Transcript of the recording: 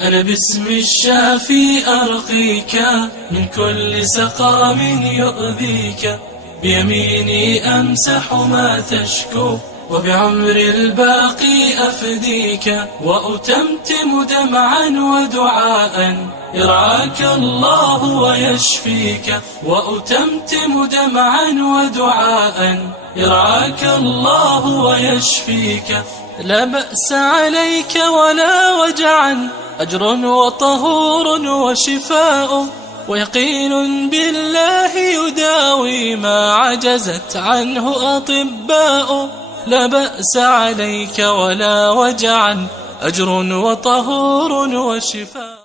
أنا باسم الشافي أرقيك من كل سقام يؤذيك، بيميني أمسح ما تشكو وبعمر الباقي أفديك، وأتمتم دمعا ودعاء يرعاك الله ويشفيك، وأتمتم دمعا ودعاء يرعاك الله ويشفيك. لا بأس عليك ولا وجعا، أجر وطهور وشفاء، ويقين بالله يداوي ما عجزت عنه أطباء. لا بأس عليك ولا وجعا، أجر وطهور وشفاء.